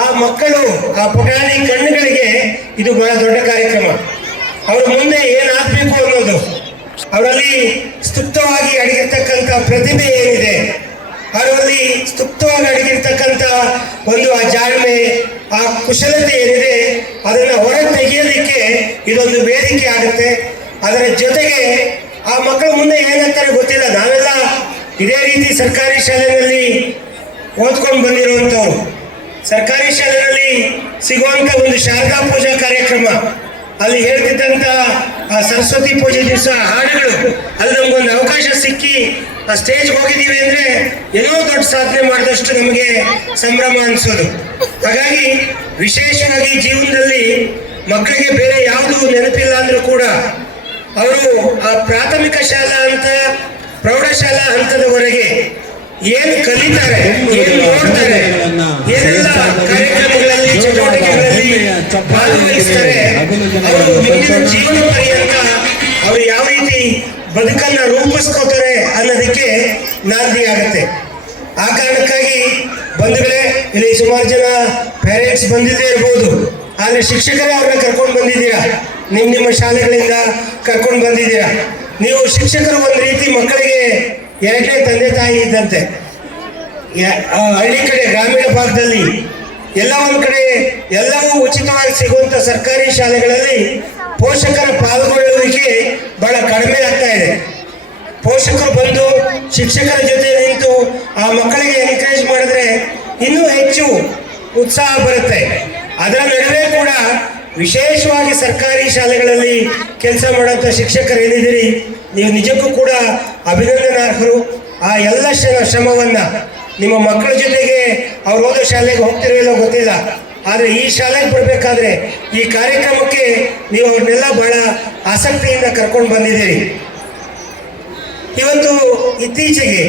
ಆ ಮಕ್ಕಳು, ಆ ಪುಟಾಣಿ ಕಣ್ಣುಗಳಿಗೆ ಇದು ಬಹಳ ದೊಡ್ಡ ಕಾರ್ಯಕ್ರಮ. ಅವ್ರ ಮುಂದೆ ಏನಾಗಬೇಕು ಅನ್ನೋದು, ಅವರಲ್ಲಿ ಸ್ತುಪ್ತವಾಗಿ ಅಡಗಿರ್ತಕ್ಕಂಥ ಪ್ರತಿಭೆ ಏನಿದೆ, ಅವರಲ್ಲಿ ಸ್ತುಪ್ತವಾಗಿ ಅಡಗಿರ್ತಕ್ಕಂಥ ಒಂದು ಆ ಜಾಣ್ಮೆ, ಆ ಕುಶಲತೆ ಏನಿದೆ, ಅದನ್ನು ಹೊರಗೆ ತೆಗೆಯೋದಕ್ಕೆ ಇದೊಂದು ವೇದಿಕೆ ಆಗುತ್ತೆ. ಅದರ ಜೊತೆಗೆ ಆ ಮಕ್ಕಳ ಮುಂದೆ ಏನಂತಾರೆ ಗೊತ್ತಿಲ್ಲ, ನಾವೆಲ್ಲ ಇದೇ ರೀತಿ ಸರ್ಕಾರಿ ಶಾಲೆಯಲ್ಲಿ ಓದ್ಕೊಂಡು ಬಂದಿರುವಂಥವ್ರು. ಸರ್ಕಾರಿ ಶಾಲೆಯಲ್ಲಿ ಸಿಗುವಂತ ಒಂದು ಶಾರದಾ ಪೂಜಾ ಕಾರ್ಯಕ್ರಮ. ಅಲ್ಲಿ ಹೇಳ್ತಿದ್ದಂತ ಆ ಸರಸ್ವತಿ ಪೂಜೆ ದಿವಸ ಹಾಡುಗಳು. ಅಲ್ಲಿ ನಮ್ಗೊಂದು ಅವಕಾಶ ಸಿಕ್ಕಿ ಆ ಸ್ಟೇಜ್ಗೆ ಹೋಗಿದ್ದೀವಿ ಅಂದ್ರೆ ಏನೋ ದೊಡ್ಡ ಸಾಧನೆ ಮಾಡಿದಷ್ಟು ನಮಗೆ ಸಂಭ್ರಮ ಅನಿಸೋದು. ಹಾಗಾಗಿ ವಿಶೇಷವಾಗಿ ಜೀವನದಲ್ಲಿ ಮಕ್ಕಳಿಗೆ ಬೇರೆ ಯಾವುದು ನೆನಪಿಲ್ಲ ಅಂದ್ರೂ ಕೂಡ ಅವರು ಆ ಪ್ರಾಥಮಿಕ ಶಾಲಾ ಹಂತ ಪ್ರೌಢಶಾಲಾ ಹಂತದವರೆಗೆ ಏನು ಕಲಿತಾರೆ ಏನು ನೋಡ್ತಾರೆ ಎಲ್ಲ ಕಾರ್ಯಕ್ರಮಗಳಲ್ಲಿ ಚಟುವಟಿಕೆಗಳಲ್ಲಿ ಭಾಗವಹಿಸ್ತಾರೆ. ಅವರು ಮುಂದಿನ ಜೀವನ ಪರ್ಯಂತ ಅವರು ಯಾವ ರೀತಿ ಬದುಕನ್ನ ರೂಪಿಸ್ಕೋತಾರೆ ಅನ್ನೋದಕ್ಕೆ ನಾಂದಿ ಆಗುತ್ತೆ. ಆ ಕಾರಣಕ್ಕಾಗಿ ಬಂಧುಗಳೇ ಇಲ್ಲಿ ಸುಮಾರು ಜನ ಪೇರೆಂಟ್ಸ್ ಬಂದಿದ್ದೇ ಇರ್ಬೋದು. ಆದ್ರೆ ಶಿಕ್ಷಕರೇ ಅವ್ರನ್ನ ಕರ್ಕೊಂಡು ಬಂದಿದ್ದೀರಾ? ನಿಮ್ಮ ನಿಮ್ಮ ಶಾಲೆಗಳಿಂದ ಕರ್ಕೊಂಡು ಬಂದಿದ್ದೀರಾ? ನೀವು ಶಿಕ್ಷಕರು ಒಂದು ರೀತಿ ಮಕ್ಕಳಿಗೆ ಎರಡನೇ ತಂದೆ ತಾಯಿ ಇದ್ದಂತೆ. ಹಳ್ಳಿ ಕಡೆ, ಗ್ರಾಮೀಣ ಭಾಗದಲ್ಲಿ ಎಲ್ಲ ಒಂದು ಕಡೆ ಎಲ್ಲವೂ ಉಚಿತವಾಗಿ ಸಿಗುವಂತ ಸರ್ಕಾರಿ ಶಾಲೆಗಳಲ್ಲಿ ಪೋಷಕರ ಪಾಲ್ಗೊಳ್ಳುವಿಕೆ ಬಹಳ ಕಡಿಮೆ ಆಗ್ತಾ ಇದೆ. ಪೋಷಕರು ಬಂದು ಶಿಕ್ಷಕರ ಜೊತೆ ನಿಂತು ಆ ಮಕ್ಕಳಿಗೆ ಎನ್ಕರೇಜ್ ಮಾಡಿದ್ರೆ ಇನ್ನೂ ಹೆಚ್ಚು ಉತ್ಸಾಹ ಬರುತ್ತೆ. ಅದರ ನಡುವೆ ಕೂಡ ವಿಶೇಷವಾಗಿ ಸರ್ಕಾರಿ ಶಾಲೆಗಳಲ್ಲಿ ಕೆಲಸ ಮಾಡುವಂಥ ಶಿಕ್ಷಕರು ಏನಿದ್ದೀರಿ? ನೀವು ನಿಜಕ್ಕೂ ಕೂಡ ಅಭಿನಂದನಾರ್ಹರು. ಆ ಎಲ್ಲ ಶ್ರಮ ಶ್ರಮವನ್ನ ನಿಮ್ಮ ಮಕ್ಕಳ ಜೊತೆಗೆ ಅವ್ರು ಓದೋ ಶಾಲೆಗೆ ಹೋಗ್ತಿರೋ ಇಲ್ಲೋ ಗೊತ್ತಿಲ್ಲ. ಆದರೆ ಈ ಶಾಲೆಗೆ ಬರಬೇಕಾದ್ರೆ ಈ ಕಾರ್ಯಕ್ರಮಕ್ಕೆ ನೀವು ಅವ್ರನ್ನೆಲ್ಲ ಬಹಳ ಆಸಕ್ತಿಯಿಂದ ಕರ್ಕೊಂಡು ಬಂದಿದ್ದೀರಿ. ಇವತ್ತು ಇತ್ತೀಚೆಗೆ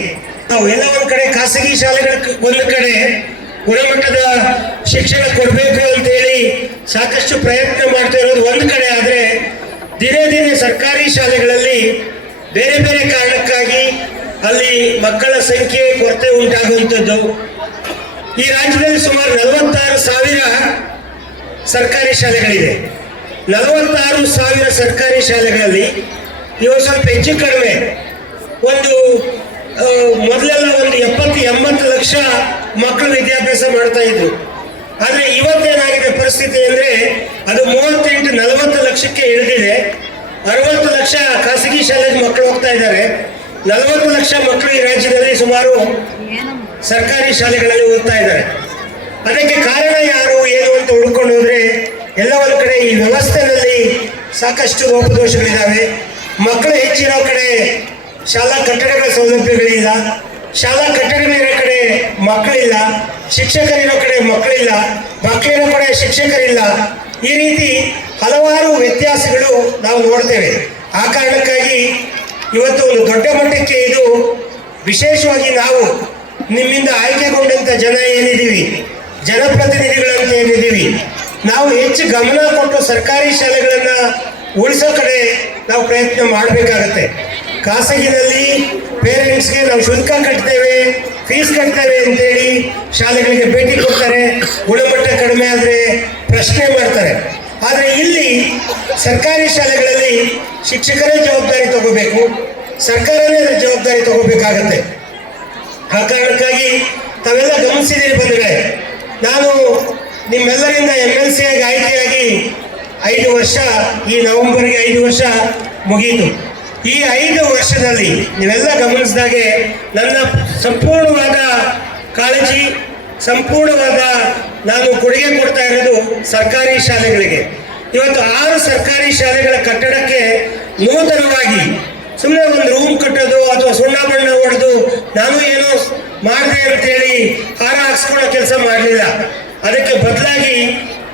ನಾವು ಎಲ್ಲ ಒಂದು ಕಡೆ ಖಾಸಗಿ ಶಾಲೆಗಳ ಒಂದು ಕಡೆ ಗುಣಮಟ್ಟದ ಶಿಕ್ಷಣ ಕೊಡಬೇಕು ಅಂತೇಳಿ ಸಾಕಷ್ಟು ಪ್ರಯತ್ನ ಮಾಡ್ತಾ ಇರೋದು ಒಂದು ಕಡೆ. ಆದರೆ ದಿನೇ ದಿನೇ ಸರ್ಕಾರಿ ಶಾಲೆಗಳಲ್ಲಿ ಬೇರೆ ಬೇರೆ ಕಾರಣಕ್ಕಾಗಿ ಅಲ್ಲಿ ಮಕ್ಕಳ ಸಂಖ್ಯೆ ಕೊರತೆ ಉಂಟಾಗುವಂಥದ್ದು. ಈ ರಾಜ್ಯದಲ್ಲಿ ಸುಮಾರು ನಲವತ್ತಾರು ಸಾವಿರ ಸರ್ಕಾರಿ ಶಾಲೆಗಳಿದೆ ನಲವತ್ತಾರು ಸಾವಿರ ಸರ್ಕಾರಿ ಶಾಲೆಗಳಲ್ಲಿ ಇವಾಗ ಸ್ವಲ್ಪ ಹೆಚ್ಚು ಕಡಿಮೆ. ಒಂದು ಮೊದಲೆಲ್ಲ ಒಂದು ಎಪ್ಪತ್ತು, ಎಂಬತ್ತು ಲಕ್ಷ ಮಕ್ಕಳು ವಿದ್ಯಾಭ್ಯಾಸ ಮಾಡ್ತಾ ಇದ್ರು. ಆದರೆ ಇವತ್ತೇನಾಗಿದೆ ಪರಿಸ್ಥಿತಿ ಅಂದರೆ ಅದು ಮೂವತ್ತೆಂಟು ನಲವತ್ತು ಲಕ್ಷಕ್ಕೆ ಇಳಿದಿದೆ. ಅರವತ್ತು ಲಕ್ಷ ಖಾಸಗಿ ಶಾಲೆಗೆ ಮಕ್ಕಳು ಹೋಗ್ತಾ ಇದ್ದಾರೆ. ನಲವತ್ತು ಲಕ್ಷ ಮಕ್ಕಳು ಈ ರಾಜ್ಯದಲ್ಲಿ ಸುಮಾರು ಸರ್ಕಾರಿ ಶಾಲೆಗಳಲ್ಲಿ ಓದ್ತಾ ಇದ್ದಾರೆ. ಅದಕ್ಕೆ ಕಾರಣ ಯಾರು, ಏನು ಅಂತ ಹುಡ್ಕೊಂಡು ಹೋದ್ರೆ ಎಲ್ಲ ಒಂದು ಕಡೆ ಈ ವ್ಯವಸ್ಥೆನಲ್ಲಿ ಸಾಕಷ್ಟು ಲೋಪದೋಷಗಳಿದ್ದಾವೆ. ಮಕ್ಕಳು ಹೆಚ್ಚಿರೋ ಕಡೆ ಶಾಲಾ ಕಟ್ಟಡಗಳ ಸೌಲಭ್ಯಗಳಿಲ್ಲ. ಶಾಲಾ ಕಟ್ಟಡಗಳಿರೋ ಕಡೆ ಮಕ್ಕಳಿಲ್ಲ. ಶಿಕ್ಷಕರಿರೋ ಕಡೆ ಮಕ್ಕಳಿಲ್ಲ. ಮಕ್ಕಳಿರೋ ಕಡೆ ಶಿಕ್ಷಕರಿಲ್ಲ. ಈ ರೀತಿ ಹಲವಾರು ವ್ಯತ್ಯಾಸಗಳು ನಾವು ನೋಡ್ತೇವೆ. ಆ ಕಾರಣಕ್ಕಾಗಿ ಇವತ್ತು ಒಂದು ದೊಡ್ಡ ಮಟ್ಟಕ್ಕೆ ಇದು ವಿಶೇಷವಾಗಿ ನಾವು ನಿಮ್ಮಿಂದ ಆಯ್ಕೆಗೊಂಡಂಥ ಜನ ಏನಿದ್ದೀವಿ, ಜನಪ್ರತಿನಿಧಿಗಳಂತ ಏನಿದ್ದೀವಿ, ನಾವು ಹೆಚ್ಚು ಗಮನ ಕೊಟ್ಟು ಸರ್ಕಾರಿ ಶಾಲೆಗಳನ್ನು ಉಳಿಸೋ ಕಡೆ ನಾವು ಪ್ರಯತ್ನ ಮಾಡಬೇಕಾಗತ್ತೆ. ಖಾಸಗಿನಲ್ಲಿ ಪೇರೆಂಟ್ಸ್ಗೆ ನಾವು ಶುಲ್ಕ ಕಟ್ತೇವೆ ಫೀಸ್ ಕಟ್ತೇವೆ ಅಂತೇಳಿ ಶಾಲೆಗಳಿಗೆ ಭೇಟಿ ಕೊಡ್ತಾರೆ. ಗುಣಮಟ್ಟ ಕಡಿಮೆ ಆದರೆ ಪ್ರಶ್ನೆ ಮಾಡ್ತಾರೆ. ಆದರೆ ಇಲ್ಲಿ ಸರ್ಕಾರಿ ಶಾಲೆಗಳಲ್ಲಿ ಶಿಕ್ಷಕರೇ ಜವಾಬ್ದಾರಿ ತಗೋಬೇಕು. ಸರ್ಕಾರನೇ ಅದರ ಜವಾಬ್ದಾರಿ ತಗೋಬೇಕಾಗತ್ತೆ. ಆ ಕಾರಣಕ್ಕಾಗಿ ತಾವೆಲ್ಲ ಗಮನಿಸಿದ್ದೀರಿ ಬಂಧುಗಳೇ. ನಾನು ನಿಮ್ಮೆಲ್ಲರಿಂದ ಎಂ ಎಲ್ ಸಿ ಆಗಿ ಆಯ್ಕೆಯಾಗಿ ಐದು ವರ್ಷ, ಈ ನವೆಂಬರ್ಗೆ ಐದು ವರ್ಷ ಮುಗಿಯಿತು ಈ ಐದು ವರ್ಷದಲ್ಲಿ ನೀವೆಲ್ಲ ಗಮನಿಸಿದಾಗೆ ನನ್ನ ಸಂಪೂರ್ಣವಾದ ಕಾಳಜಿ, ಸಂಪೂರ್ಣವಾದ ನಾನು ಕೊಡುಗೆ ಕೊಡ್ತಾ ಇರೋದು ಸರ್ಕಾರಿ ಶಾಲೆಗಳಿಗೆ. ಇವತ್ತು ಆರು ಸರ್ಕಾರಿ ಶಾಲೆಗಳ ಕಟ್ಟಡಕ್ಕೆ ನೂತನವಾಗಿ ಸುಮ್ಮನೆ ಒಂದು ರೂಮ್ ಕಟ್ಟೋದು ಅಥವಾ ಸುಣ್ಣ ಬಣ್ಣ ಹೊಡೆದು ನಾನು ಏನೋ ಮಾಡಿದೆ ಅಂತೇಳಿ ಹಾರ ಹಾಕ್ಸ್ಕೊಳ್ಳೋ ಕೆಲಸ ಮಾಡಲಿಲ್ಲ. ಅದಕ್ಕೆ ಬದಲಾಗಿ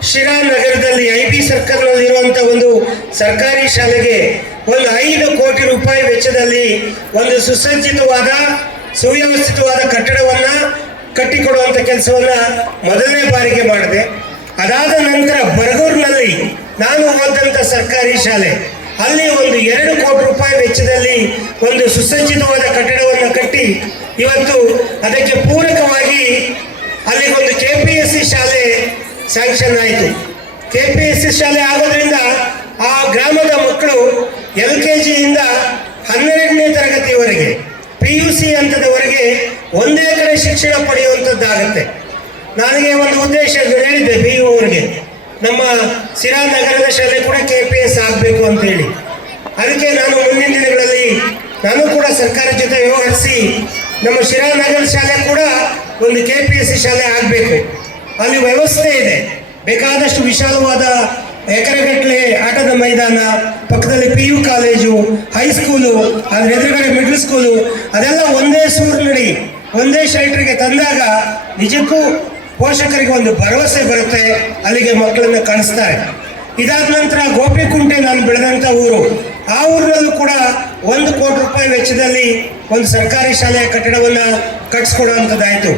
ಶಿರಾ ನಗರದಲ್ಲಿ ಐ ಬಿ ಸರ್ಕಲ್ನಲ್ಲಿರುವಂಥ ಒಂದು ಸರ್ಕಾರಿ ಶಾಲೆಗೆ ಒಂದು ಐದು ಕೋಟಿ ರೂಪಾಯಿ ವೆಚ್ಚದಲ್ಲಿ ಒಂದು ಸುಸಜ್ಜಿತವಾದ, ಸುವ್ಯವಸ್ಥಿತವಾದ ಕಟ್ಟಡವನ್ನ ಕಟ್ಟಿಕೊಡುವಂತ ಕೆಲಸವನ್ನ ಮೊದಲನೇ ಬಾರಿಗೆ ಮಾಡಿದೆ. ಅದಾದ ನಂತರ ಬರಗೂರಿನಲ್ಲಿ ನಾನು ಹೋದಂತ ಸರ್ಕಾರಿ ಶಾಲೆ, ಅಲ್ಲಿ ಒಂದು ಎರಡು ಕೋಟಿ ರೂಪಾಯಿ ವೆಚ್ಚದಲ್ಲಿ ಒಂದು ಸುಸಜ್ಜಿತವಾದ ಕಟ್ಟಡವನ್ನು ಕಟ್ಟಿ, ಇವತ್ತು ಅದಕ್ಕೆ ಪೂರಕವಾಗಿ ಅಲ್ಲಿಗೊಂದು ಕೆ ಪಿ ಎಸ್ ಸಿ ಶಾಲೆ ಸ್ಯಾಂಕ್ಷನ್ ಆಯಿತು. ಕೆ ಪಿ ಎಸ್ ಸಿ ಶಾಲೆ ಆಗೋದ್ರಿಂದ ಆ ಗ್ರಾಮದ ಮಕ್ಕಳು ಎಲ್ ಕೆ ಜಿಯಿಂದ ಹನ್ನೆರಡನೇ ತರಗತಿವರೆಗೆ, ಪಿ ಯು ಸಿ ಹಂತದವರೆಗೆ ಒಂದೇ ಕಡೆ ಶಿಕ್ಷಣ ಪಡೆಯುವಂಥದ್ದಾಗತ್ತೆ. ನನಗೆ ಒಂದು ಉದ್ದೇಶ ಹೇಳಿದ್ದೆ ಪಿ ಯು ಅವರಿಗೆ. ನಮ್ಮ ಸಿರಾ ನಗರದ ಶಾಲೆ ಕೂಡ ಕೆ ಪಿ ಎಸ್ ಆಗಬೇಕು ಅಂತ ಹೇಳಿ. ಅದಕ್ಕೆ ನಾನು ಮುಂದಿನ ದಿನಗಳಲ್ಲಿ ನಾನು ಕೂಡ ಸರ್ಕಾರದ ಜೊತೆ ವ್ಯವಹರಿಸಿ ನಮ್ಮ ಶಿರಾ ನಗರ ಶಾಲೆ ಕೂಡ ಒಂದು ಕೆ ಪಿ ಎಸ್ ಸಿ ಶಾಲೆ ಆಗಬೇಕು. ಅಲ್ಲಿ ವ್ಯವಸ್ಥೆ ಇದೆ. ಬೇಕಾದಷ್ಟು ವಿಶಾಲವಾದ ಎಕರೆಗಟ್ಟಲೆ ಆಟದ ಮೈದಾನ, ಪಕ್ಕದಲ್ಲಿ ಪಿ ಯು ಕಾಲೇಜು ಹೈಸ್ಕೂಲು ಅದ್ರ ಎದುರುಗಡೆ ಮಿಡ್ಲ್ ಸ್ಕೂಲು ಅದೆಲ್ಲ ಒಂದೇ ಸೂರಿನಡಿ, ಒಂದೇ ಶೆಲ್ಟರ್ಗೆ ತಂದಾಗ ನಿಜಕ್ಕೂ ಪೋಷಕರಿಗೆ ಒಂದು ಭರವಸೆ ಬರುತ್ತೆ, ಅಲ್ಲಿಗೆ ಮಕ್ಕಳನ್ನ ಕಾಣಿಸ್ತಾರೆ. ಇದಾದ ನಂತರ ಗೋಪಿಕುಂಟೆ ನಾನು ಬೆಳೆದಂಥ ಊರು, ಆ ಊರಿನಲ್ಲೂ ಕೂಡ ಒಂದು ಕೋಟಿ ರೂಪಾಯಿ ವೆಚ್ಚದಲ್ಲಿ ಒಂದು ಸರ್ಕಾರಿ ಶಾಲೆಯ ಕಟ್ಟಡವನ್ನು ಕಟ್ಟಿಸ್ಕೊಡುವಂಥದ್ದಾಯಿತು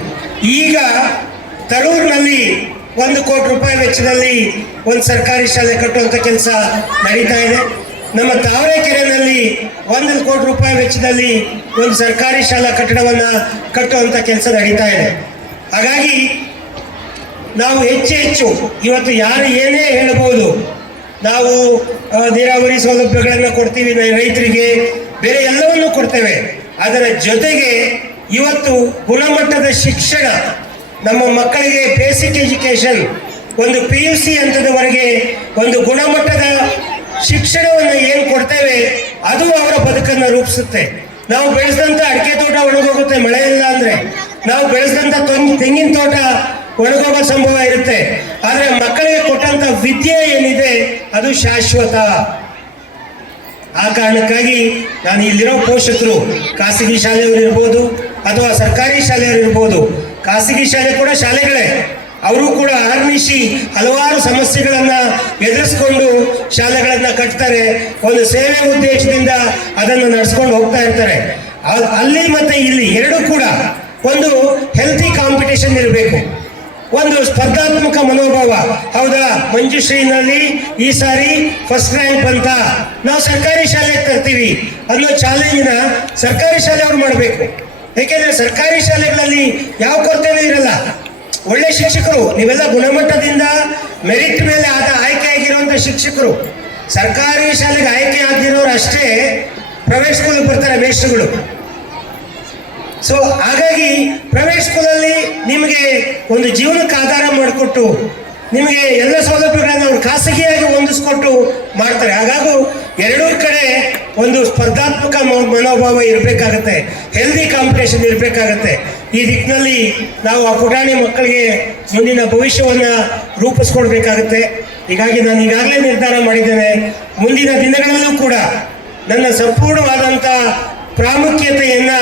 ಈಗ ತರೂರಿನಲ್ಲಿ ಒಂದು ಕೋಟಿ ರೂಪಾಯಿ ವೆಚ್ಚದಲ್ಲಿ ಒಂದು ಸರ್ಕಾರಿ ಶಾಲೆ ಕಟ್ಟುವಂಥ ಕೆಲಸ ನಡೀತಾ ಇದೆ. ನಮ್ಮ ತಾವರೆಕೆರೆಯಲ್ಲಿ ಒಂದು ಕೋಟಿ ರೂಪಾಯಿ ವೆಚ್ಚದಲ್ಲಿ ಒಂದು ಸರ್ಕಾರಿ ಶಾಲಾ ಕಟ್ಟಡವನ್ನು ಕಟ್ಟುವಂಥ ಕೆಲಸ ನಡೀತಾ ಇದೆ. ಹಾಗಾಗಿ ನಾವು ಹೆಚ್ಚು ಹೆಚ್ಚು ಇವತ್ತು ಯಾರು ಏನೇ ಹೇಳಬಹುದು, ನಾವು ನೀರಾವರಿ ಸೌಲಭ್ಯಗಳನ್ನು ಕೊಡ್ತೀವಿ ರೈತರಿಗೆ, ಬೇರೆ ಎಲ್ಲವನ್ನೂ ಕೊಡ್ತೇವೆ. ಅದರ ಜೊತೆಗೆ ಇವತ್ತು ಗುಣಮಟ್ಟದ ಶಿಕ್ಷಣ ನಮ್ಮ ಮಕ್ಕಳಿಗೆ ಬೇಸಿಕ್ ಎಜುಕೇಶನ್ ಒಂದು ಪಿ ಯು ಸಿ ಹಂತದವರೆಗೆ ಒಂದು ಗುಣಮಟ್ಟದ ಶಿಕ್ಷಣವನ್ನು ಏನು ಕೊಡ್ತೇವೆ, ಅದು ಅವರ ಬದುಕನ್ನು ರೂಪಿಸುತ್ತೆ. ನಾವು ಬೆಳೆಸಿದಂಥ ಅಡಿಕೆ ತೋಟ ಒಣಗೋಗುತ್ತೆ, ಮಳೆ ಇಲ್ಲ ಅಂದರೆ. ನಾವು ಬೆಳೆಸಿದಂಥ ತೆಂಗಿನ ತೋಟ ಒಣಗೋಗೋ ಸಂಭವ ಇರುತ್ತೆ. ಆದರೆ ಮಕ್ಕಳಿಗೆ ಕೊಟ್ಟಂಥ ವಿದ್ಯೆ ಏನಿದೆ, ಅದು ಶಾಶ್ವತ. ಆ ಕಾರಣಕ್ಕಾಗಿ ನಾನು ಇಲ್ಲಿರೋ ಪೋಷಕರು, ಖಾಸಗಿ ಶಾಲೆಯವರು ಇರ್ಬೋದು, ಅಥವಾ ಸರ್ಕಾರಿ ಶಾಲೆಯವರು ಇರ್ಬೋದು ಖಾಸಗಿ ಶಾಲೆ ಕೂಡ ಶಾಲೆಗಳೇ. ಅವರು ಕೂಡ ಆರ್ಮಿಸಿ ಹಲವಾರು ಸಮಸ್ಯೆಗಳನ್ನು ಎದುರಿಸ್ಕೊಂಡು ಶಾಲೆಗಳನ್ನು ಕಟ್ತಾರೆ. ಒಂದು ಸೇವೆ ಉದ್ದೇಶದಿಂದ ಅದನ್ನು ನಡೆಸ್ಕೊಂಡು ಹೋಗ್ತಾ ಇರ್ತಾರೆ. ಅಲ್ಲಿ ಮತ್ತೆ ಇಲ್ಲಿ ಎರಡೂ ಕೂಡ. ಒಂದು ಹೆಲ್ತಿ ಕಾಂಪಿಟೇಷನ್ ಇರಬೇಕು. ಒಂದು ಸ್ಪರ್ಧಾತ್ಮಕ ಮನೋಭಾವ. ಹೌದಾ? ಮಂಜುಶ್ರೀನಲ್ಲಿ ಈ ಸಾರಿ ಫಸ್ಟ್ ರ್ಯಾಂಕ್ ಬಂತ. ನಾವು ಸರ್ಕಾರಿ ಶಾಲೆಗೆ ತರ್ತೀವಿ ಅನ್ನೋ ಚಾಲೆಂಜ್ನ ಸರ್ಕಾರಿ ಶಾಲೆಯವರು ಮಾಡಬೇಕು. ಯಾಕೆಂದ್ರೆ ಸರ್ಕಾರಿ ಶಾಲೆಗಳಲ್ಲಿ ಯಾವ ಕೊರತೆನೂ ಇರಲ್ಲ. ಒಳ್ಳೆ ಶಿಕ್ಷಕರು, ನೀವೆಲ್ಲ ಗುಣಮಟ್ಟದಿಂದ ಮೆರಿಟ್ ಮೇಲೆ ಆದ ಆಯ್ಕೆ ಆಗಿರುವಂಥ ಶಿಕ್ಷಕರು. ಸರ್ಕಾರಿ ಶಾಲೆಗೆ ಆಯ್ಕೆ ಆಗಿರೋರು ಅಷ್ಟೇ ಪ್ರೈವೇಟ್ ಸ್ಕೂಲಿಗೆ ಬರ್ತಾರೆ ಮೇಷ್ಟ್ರುಗಳು. ಸೊ ಹಾಗಾಗಿ ಪ್ರೈವೇಟ್ ಸ್ಕೂಲಲ್ಲಿ ನಿಮಗೆ ಒಂದು ಜೀವನಕ್ಕೆ ಆಧಾರ ಮಾಡಿಕೊಟ್ಟು, ನಿಮಗೆ ಎಲ್ಲ ಸೌಲಭ್ಯಗಳನ್ನು ಅವರು ಖಾಸಗಿಯಾಗಿ ಹೊಂದಿಸ್ಕೊಟ್ಟು ಮಾಡ್ತಾರೆ. ಹಾಗಾಗಿ ಎರಡೂ ಒಂದು ಸ್ಪರ್ಧಾತ್ಮಕ ಮನೋಭಾವ ಇರಬೇಕಾಗತ್ತೆ. ಹೆಲ್ದಿ ಕಾಂಪಿಟೇಷನ್ ಇರಬೇಕಾಗತ್ತೆ. ಈ ದಿಕ್ಕಿನಲ್ಲಿ ನಾವು ಆ ಪುಟಾಣಿ ಮಕ್ಕಳಿಗೆ ಮುಂದಿನ ಭವಿಷ್ಯವನ್ನು ರೂಪಿಸ್ಕೊಡ್ಬೇಕಾಗತ್ತೆ. ಹೀಗಾಗಿ ನಾನು ಈಗಾಗಲೇ ನಿರ್ಧಾರ ಮಾಡಿದ್ದೇನೆ. ಮುಂದಿನ ದಿನಗಳಲ್ಲೂ ಕೂಡ ನನ್ನ ಸಂಪೂರ್ಣವಾದಂಥ ಪ್ರಾಮುಖ್ಯತೆಯನ್ನು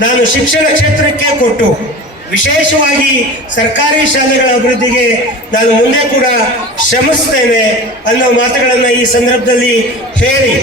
ನಾನು ಶಿಕ್ಷಣ ಕ್ಷೇತ್ರಕ್ಕೆ ಕೊಟ್ಟು, ವಿಶೇಷವಾಗಿ ಸರ್ಕಾರಿ ಶಾಲೆಗಳ ಅಭಿವೃದ್ಧಿಗೆ ನಾನು ಮುಂದೆ ಕೂಡ ಶ್ರಮಿಸ್ತೇನೆ ಅನ್ನೋ ಮಾತುಗಳನ್ನು ಈ ಸಂದರ್ಭದಲ್ಲಿ ಹೇಳಿ